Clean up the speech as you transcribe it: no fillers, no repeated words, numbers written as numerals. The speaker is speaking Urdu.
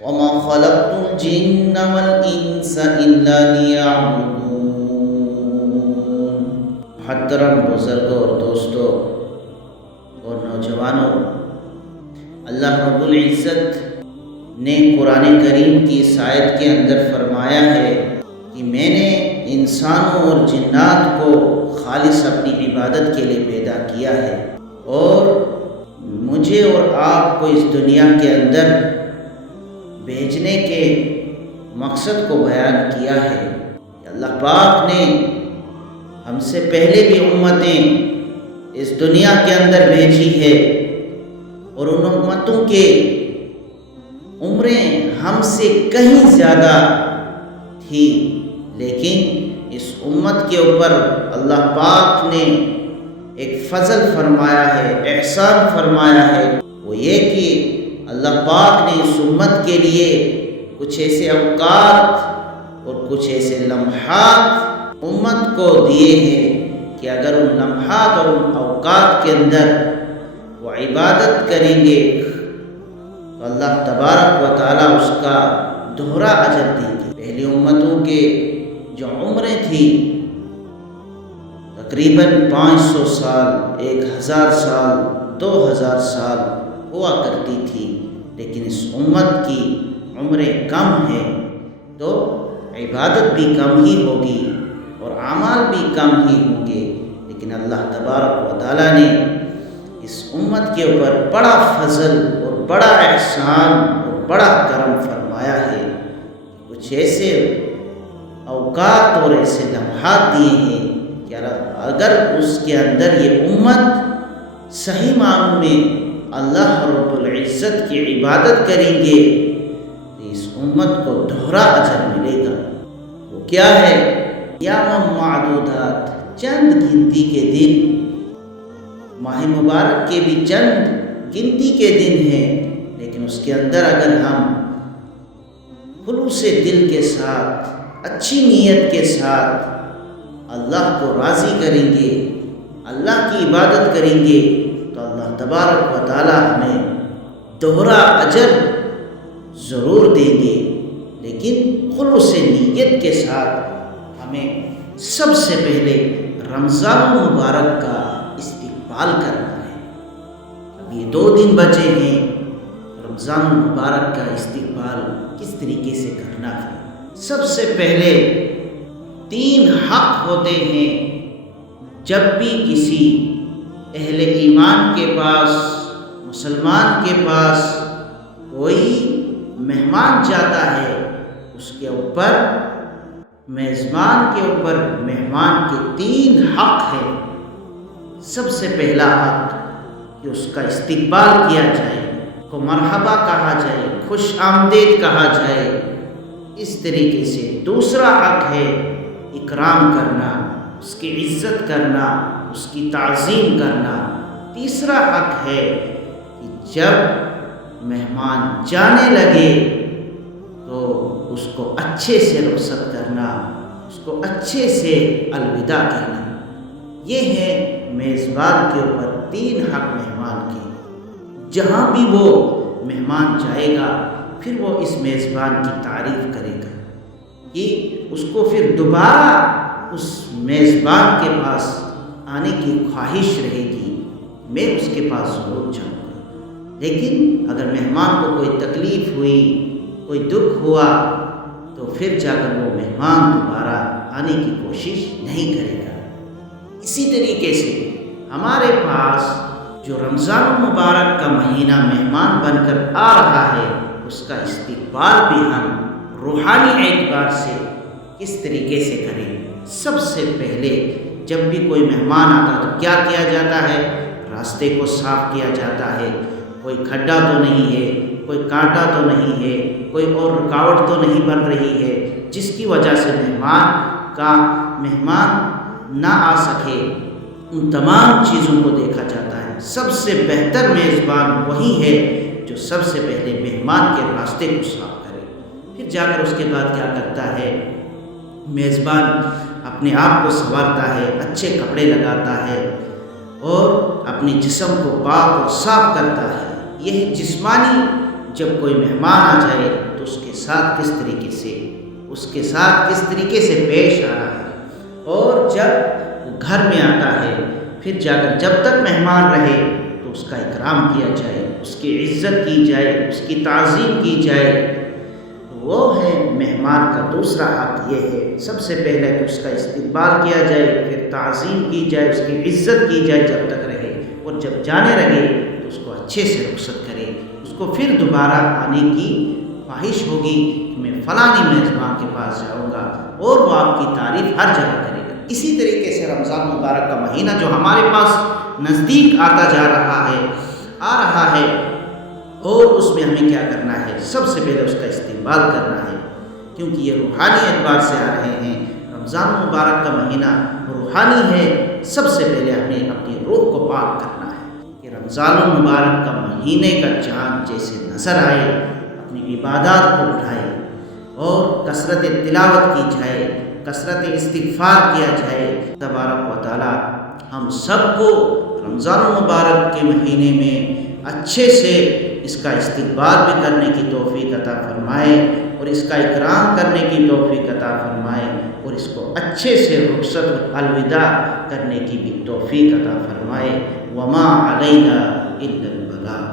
وما خلقت الجن والانس الا ليعبدون۔ محترم بزرگوں اور دوستوں اور نوجوانوں، اللہ رب العزت نے قرآن کریم کی اس آیت کے اندر فرمایا ہے کہ میں نے انسانوں اور جنات کو خالص اپنی عبادت کے لیے پیدا کیا ہے، اور مجھے اور آپ کو اس دنیا کے اندر بھیجنے کے مقصد کو بیان کیا ہے۔ اللہ پاک نے ہم سے پہلے بھی امتیں اس دنیا کے اندر بھیجی ہے، اور ان امتوں کے عمریں ہم سے کہیں زیادہ تھی، لیکن اس امت کے اوپر اللہ پاک نے ایک فضل فرمایا ہے، احسان فرمایا ہے، وہ یہ کہ اللہ پاک نے اس امت کے لیے کچھ ایسے اوقات اور کچھ ایسے لمحات امت کو دیے ہیں کہ اگر ان لمحات اور ان اوقات کے اندر وہ عبادت کریں گے تو اللہ تبارک و تعالیٰ اس کا دوہرا اجر دیں گے۔ پہلی امتوں کے جو عمریں تھیں تقریباً 500 سال، 1000 سال، 2000 سال ہوا کرتی تھی، لیکن اس امت کی عمریں کم ہیں تو عبادت بھی کم ہی ہوگی اور اعمال بھی کم ہی ہوں گے، لیکن اللہ تبارک و تعالیٰ نے اس امت کے اوپر بڑا فضل اور بڑا احسان اور بڑا کرم فرمایا ہے۔ کچھ ایسے اوقات اور ایسے لمحات دیے ہیں کہ اگر اس کے اندر یہ امت صحیح معنوں میں اللہ رب العزت کی عبادت کریں گے تو اس امت کو دوہرا اجر ملے گا۔ وہ کیا ہے؟ ایام معدودات، چند گنتی کے دن، ماہ مبارک کے بھی چند گنتی کے دن ہیں، لیکن اس کے اندر اگر ہم خلوص دل کے ساتھ، اچھی نیت کے ساتھ اللہ کو راضی کریں گے، اللہ کی عبادت کریں گے تو اللہ تبارک و تعالیٰ ہمیں دوہرا اجر ضرور دیں گے، لیکن خلوص نیت کے ساتھ ہمیں سب سے پہلے رمضان المبارک کا استقبال کرنا ہے۔ اب یہ 2 دن بچے ہیں، رمضان المبارک کا استقبال کس طریقے سے کرنا ہے؟ سب سے پہلے 3 حق ہوتے ہیں جب بھی کسی اہل ایمان کے پاس، مسلمان کے پاس کوئی مہمان جاتا ہے، اس کے اوپر، میزبان کے اوپر مہمان کے 3 حق ہیں۔ سب سے پہلا حق کہ اس کا استقبال کیا جائے، کو مرحبا کہا جائے، خوش آمدید کہا جائے، اس طریقے سے۔ دوسرا حق ہے اکرام کرنا، اس کی عزت کرنا، اس کی تعظیم کرنا۔ تیسرا حق ہے کہ جب مہمان جانے لگے تو اس کو اچھے سے رخصت کرنا، اس کو اچھے سے الوداع کہنا۔ یہ ہے میزبان کے اوپر 3 حق مہمان کے۔ جہاں بھی وہ مہمان جائے گا پھر وہ اس میزبان کی تعریف کرے گا کہ اس کو پھر دوبارہ اس میزبان کے پاس آنے کی خواہش رہے گی، میں اس کے پاس ضرور جاؤں گا۔ لیکن اگر مہمان کو کوئی تکلیف ہوئی، کوئی دکھ ہوا تو پھر جا کر وہ مہمان دوبارہ آنے کی کوشش نہیں کرے گا۔ اسی طریقے سے ہمارے پاس جو رمضان المبارک کا مہینہ مہمان بن کر آ رہا ہے، اس کا استقبال بھی ہم روحانی اعتبار سے کس طریقے سے کریں؟ سب سے پہلے جب بھی کوئی مہمان آتا تو کیا کیا جاتا ہے؟ راستے کو صاف کیا جاتا ہے، کوئی کھڈا تو نہیں ہے، کوئی کانٹا تو نہیں ہے، کوئی اور رکاوٹ تو نہیں بن رہی ہے جس کی وجہ سے مہمان نہ آ سکے۔ ان تمام چیزوں کو دیکھا جاتا ہے۔ سب سے بہتر میزبان وہی ہے جو سب سے پہلے مہمان کے راستے کو صاف کرے۔ پھر جا کر اس کے بعد کیا کرتا ہے؟ میزبان اپنے آپ کو سنوارتا ہے، اچھے کپڑے لگاتا ہے اور اپنے جسم کو پاک اور صاف کرتا ہے۔ یہ جسمانی، جب کوئی مہمان آ جائے اس کے ساتھ کس طریقے سے پیش آنا ہے، اور جب وہ گھر میں آتا ہے پھر جا کر جب تک مہمان رہے تو اس کا اکرام کیا جائے، اس کی عزت کی جائے، اس کی تعظیم کی جائے۔ تو وہ ہے مہمان کا دوسرا حق یہ ہے، سب سے پہلے کہ اس کا استقبال کیا جائے، پھر تعظیم کی جائے، اس کی عزت کی جائے جب تک رہے، اور جب جانے لگے تو اس کو اچھے سے رخصت کرے۔ اس کو پھر دوبارہ آنے کی خواہش ہوگی کہ میں فلانی میزبان کے پاس جاؤں گا، اور وہ آپ کی تعریف ہر جگہ کرے گا۔ اسی طریقے سے رمضان مبارک کا مہینہ جو ہمارے پاس نزدیک آتا جا رہا ہے، اور اس میں ہمیں کیا کرنا ہے؟ سب سے پہلے اس کا استقبال کرنا ہے، کیونکہ یہ روحانی اعتبار سے آ رہے ہیں۔ رمضان مبارک کا مہینہ روحانی ہے، سب سے پہلے ہمیں اپنی روح کو پاک کرنا ہے کہ رمضان المبارک کا مہینے کا چاند جیسے نظر آئے، اپنی عبادات کو بڑھائے، اور کثرت تلاوت کی جائے، کثرت استغفار کیا جائے۔ تبارک و تعالی ہم سب کو رمضان المبارک کے مہینے میں اچھے سے اس کا استقبال بھی کرنے کی توفیق عطا فرمائے، اور اس کا اکرام کرنے کی توفیق عطا فرمائے، اور اس کو اچھے سے رخصت الوداع کرنے کی بھی توفیق عطا فرمائے۔ وما علینا الا البلاغ۔